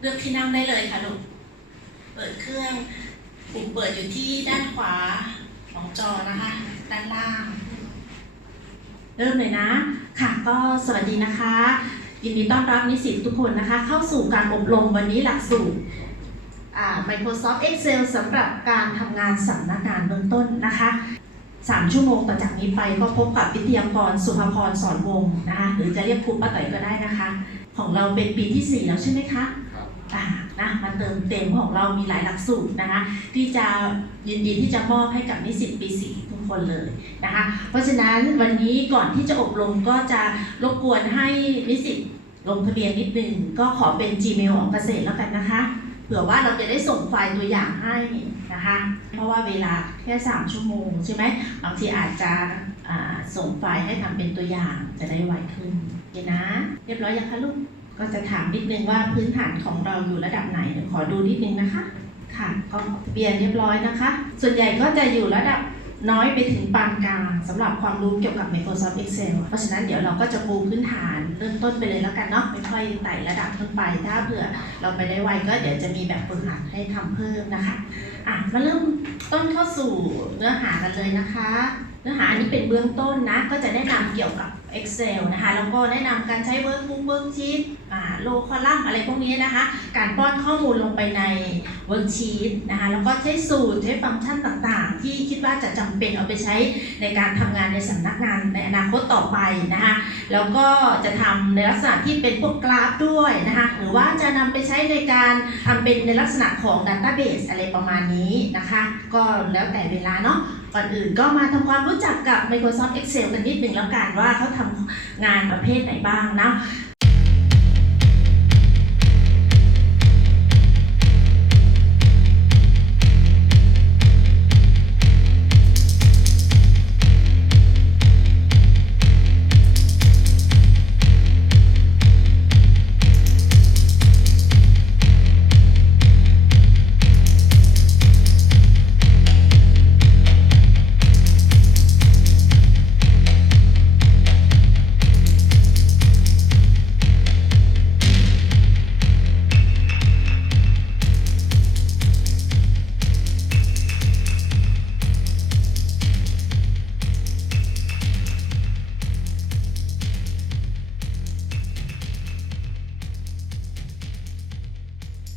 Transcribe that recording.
เลือกที่นั่งได้เลยค่ะลูก เปิดเครื่องปุ่มเปิดอยู่ที่ด้านขวาของจอนะคะ ด้านล่าง เริ่มเลยนะ ค่ะก็สวัสดีนะคะ ยินดีต้อนรับนิสิตทุกคนนะคะ เข้าสู่การอบรมวันนี้หลักสูตร Microsoft Excel สำหรับการทำงานสำนักงานเบื้องต้นนะคะ3ชั่วโมงต่อจากนี้ไปก็พบกับวิทยากรสุภพรสอนวงนะคะหรือจะเรียกครูป้าต่อยก็ได้นะคะ ของเราเป็นปีที่ 4 แล้วใช่ไหมคะครับอ่านะมาเติมเต็มของเรามีหลายหลักสูตรนะคะ ที่จะยินดีที่จะมอบให้กับนิสิตปีสี่ทุกคนเลยนะคะ เพราะฉะนั้นวันนี้ก่อนที่จะอบรมก็จะรบกวนให้นิสิตลงทะเบียนนิดนึงก็ขอเป็น Gmail ของเกษตรแล้วกันนะคะเผื่อว่าเราจะได้ส่งไฟล์ตัวอย่างให้นะคะ เพราะว่าเวลาแค่ 3 ชั่วโมงใช่ไหมบางทีอาจจะส่งไฟล์ให้ทำเป็นตัวอย่างจะได้ไวขึ้นโอเคนะ เรียบร้อยยังคะลูก ก็จะถามนิดนึงว่าพื้นฐานของเราอยู่ระดับไหน ขอดูนิดนึงนะคะ ค่ะก็ทะเบียนเรียบร้อยนะคะ ส่วนใหญ่ก็จะอยู่ระดับ น้อยไปถึงปานกลางสำหรับความรู้เกี่ยวกับ Microsoft Excel เพราะฉะนั้นเดี๋ยวเราก็จะปูพื้นฐานเริ่มต้นไปเลยแล้วกันเนาะไม่ค่อยไต่ระดับขึ้นไปถ้าเผื่อเราไปได้ไวก็เดี๋ยวจะมีแบบฝึกหัดให้ทำเพิ่มนะคะอะมาเริ่มต้นเข้าสู่เนื้อหากันเลยนะคะ เนื้อหาอันนี้เป็นเบื้องต้นนะ ก็จะแนะนำเกี่ยวกับ Excel นะคะ แล้วก็แนะนำการใช้ Workbook Worksheet อ่า Row Column อะไรพวกนี้นะคะ การป้อนข้อมูลลงไปใน Worksheet นะคะ แล้วก็ใช้สูตร ใช้ฟังก์ชันต่างๆ ที่คิดว่าจะจำเป็นเอาไปใช้ในการทำงานในสำนักงานในอนาคตต่อไปนะคะ แล้วก็จะทำในลักษณะที่เป็นพวกกราฟด้วยนะคะ หรือว่าจะนำไปใช้ในการทำเป็นในลักษณะของ Database อะไรประมาณนี้นะคะ ก็แล้วแต่เวลาเนาะ ก่อนอื่นก็มาทำความรู้จักกับ Microsoft Excel กันนิดหนึ่งแล้วกันว่าเขาทำงานประเภทไหนบ้างนะ